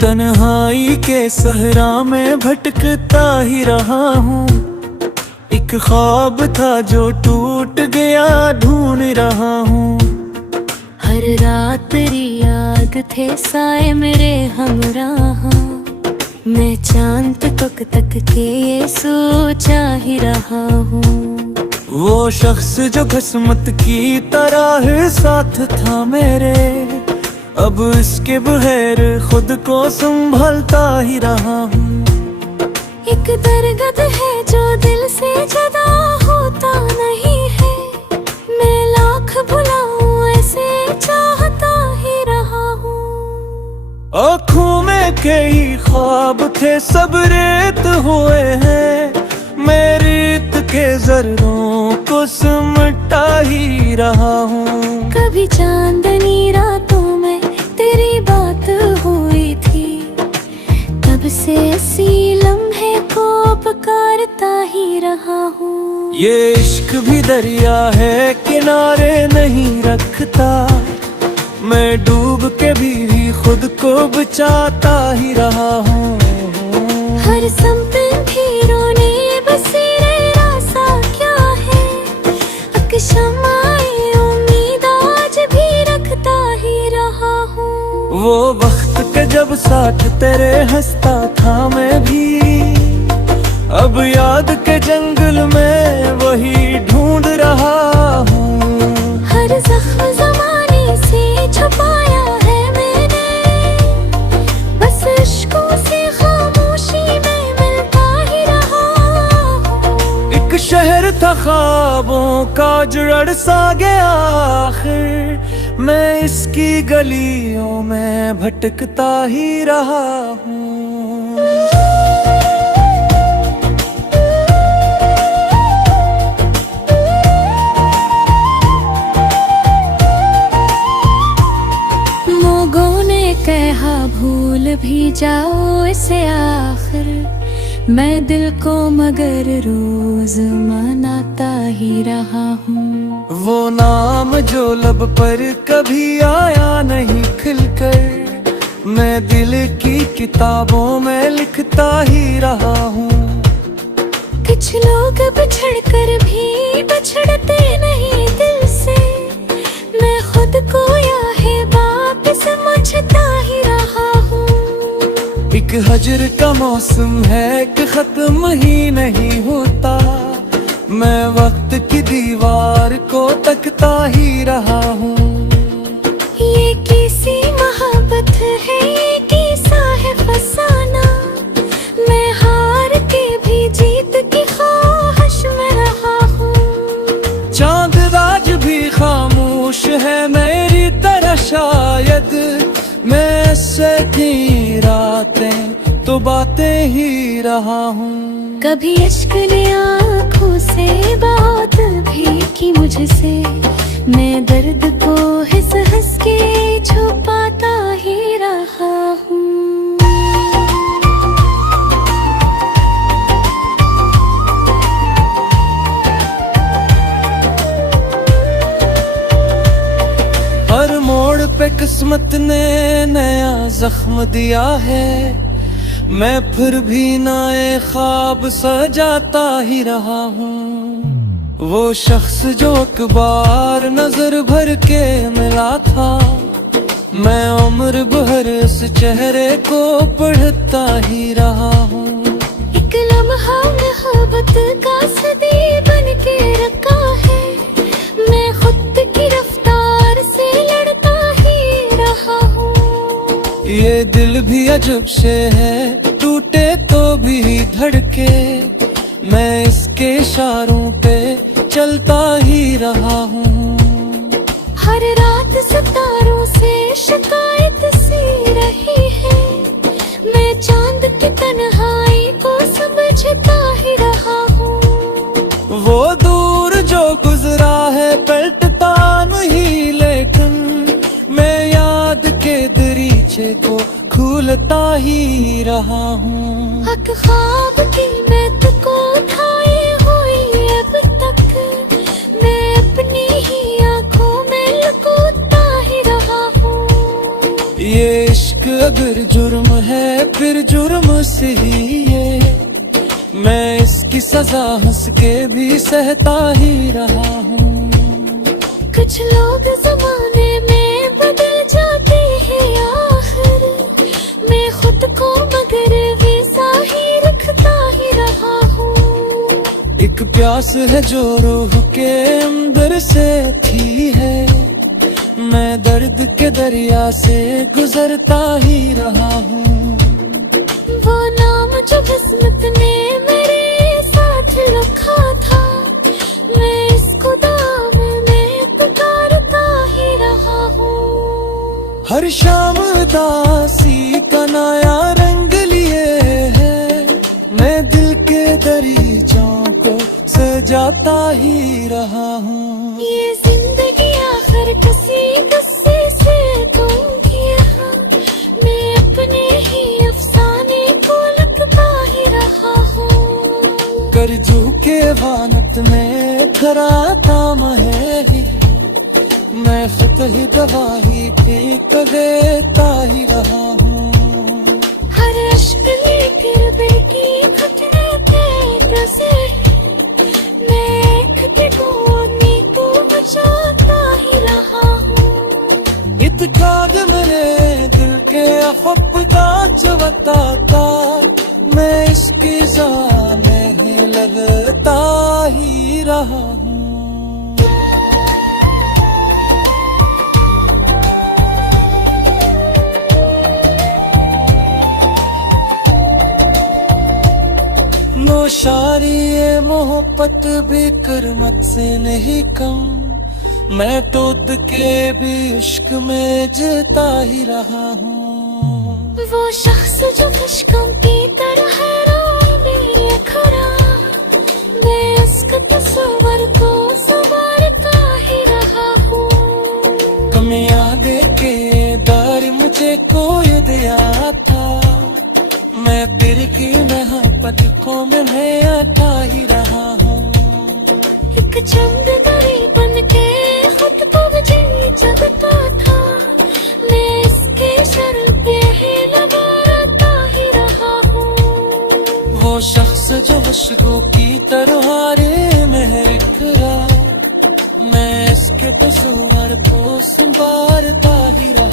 तन्हाई के सहरा में भटकता ही रहा हूँ। एक ख्वाब था जो टूट गया, ढूंढ रहा हूँ। हर रात तेरी याद थे साए मेरे हमराह। मैं चांद तक के ये सोचा ही रहा हूँ। वो शख्स जो किस्मत की तरह साथ था मेरे, अब इसके बगैर खुद को संभलता ही रहा हूँ। एक दरगद है जो दिल से जुदा होता नहीं है। मैं लाख भुलाऊं ऐसे चाहता ही रहा हूँ। आँखों में कई ख्वाब थे, सब रेत हुए हैं। मैं रेत के जर्रों को सिमटा ही रहा हूँ। कभी चांदनी रातों में तेरी बात हुई थी, तब से ऐसी लम्हे को पुकारता ही रहा हूँ। ये इश्क भी दरिया है, किनारे नहीं रखता। मैं डूब के भी खुद को बचाता ही रहा हूँ। हर समतल भी रोने बसेरे रासा क्या है। शमाए उम्मीद आज भी रखता ही रहा हूँ। वो वक्त के जब साथ तेरे हंसता था मैं भी, अब याद के जंगल में वही ढूंढ रहा हूँ। हर जख्म जमाने से छुपाया है मैंने, बस इश्कों से खामोशी में मिलता ही रहा हूँ। एक शहर था ख्वाबों का जुड़ सा गया आखिर, मैं इसकी गलियों में भटकता ही रहा हूँ। लोगों ने कहा भूल भी जाओ इसे आखिर, मैं दिल को मगर रोज मनाता ही रहा हूँ। वो नाम जो लब पर कभी आया नहीं खिलकर, मैं दिल की किताबों में लिखता ही रहा हूँ। कुछ लोग बिछड़ कर भी बिछड़ते नहीं दिल से, मैं खुद को याहे वापस समझता ही रहा हूँ। एक हजर का मौसम है कि खत्म ही नहीं होता, मैं वक्त की दीवार को तकता ही रहा हूँ। ये किसी मोहब्बत है, ये किसा है फसाना, मैं हार के भी जीत की ख्वाहिश में रहा हूँ। चांद राज भी खामोश है मेरी तरह शायद, मैं ऐसे की रातें तो बातें ही रहा हूँ। कभी इश्क ने आँखों से बात भी की मुझसे, मैं दर्द को हंस हंस के छुपाता ही रहा हूँ। हर मोड़ पे किस्मत ने नया जख्म दिया है, मैं फिर भी नए ख्वाब सजाता ही रहा हूँ। वो शख्स जो एक बार नजर भर के मिला था, मैं उम्र भर उस चेहरे को पढ़ता ही रहा हूँ। एक लम्हा मोहब्बत का सदी बन के रखा है, मैं खुद की रफ्तार से लड़ता ही रहा हूँ। ये दिल भी अजब से है, टूटे तो भी धड़के, मैं इसके इशारों पे चलता ही रहा हूँ। हर रात सितारों से शिकायत सी रही है, मैं चांद की तन्हाई को समझता ही रहा हूँ। वो दूर जो गुजरा है पलटता नहीं, लेकिन मैं याद के दरीचे को खुलता ही रहा हूँ। हक ख्वाब की मैत को उठाए हुई अब तक, मैं अपनी ही आंखों में लुकोता ही रहा हूँ। ये इश्क इश्क अगर जुर्म है फिर जुर्म से ही ये, मैं इसकी सजा हंस के भी सहता ही रहा हूँ। कुछ लोग जमाने में बदल जाते हैं आखिर, मैं खुद को मगर वैसा ही रखता ही रहा हूँ। एक प्यास है जो रूह के अंदर से थी है, मैं दर्द के दरिया से गुजरता ही रहा हूँ। वो नाम जो किस्मत ने मेरे साथ लिखा था, मैं इसको दाम में पुकारता ही रहा हूँ। हर शाम उदासी का नया रंग लिए है, मैं दिल के दरीचों को सजाता ही रहा हूँ। ये जिंदगी आखिर किसी गुस्से से दूंगी यहाँ, मैं अपने ही अफसाने को लिखता ही रहा हूँ। करजू के वानत में खरा काम है ही, मैं खुद ही गवाही फेंक देता ही रहा हूँ। हर अश्क लेकर बेटी खतरे पे डसे, मैं एक के डूबने को बचाता ही रहा हूँ। इत्काद मेरे दिल के ख्वाब का जो बताता, मैं इसकी जाने लगता ही रहा हूँ। नौशारी ये मोहब्बत भी करमत से नहीं कम, मैं तोद के भी इश्क में जीता ही रहा हूँ। वो शख्स जो खुशगम की तरह रोने खड़ा, मैं उसका तस्वर को संवारता ही रहा हूँ। कमियां देके डर मुझे कोई दिया था, मैं तेरे की मोहब्बत को मैं आता ही रहा हूँ। एक चंद दरी बन के खुद को जी जगता था, मैं इसके शर पे ही लगाता ही रहा हूँ। वो शख्स जो खुशबू की तरहारे में इकरार, मैं इसके तस्वर को संवारता ही रहा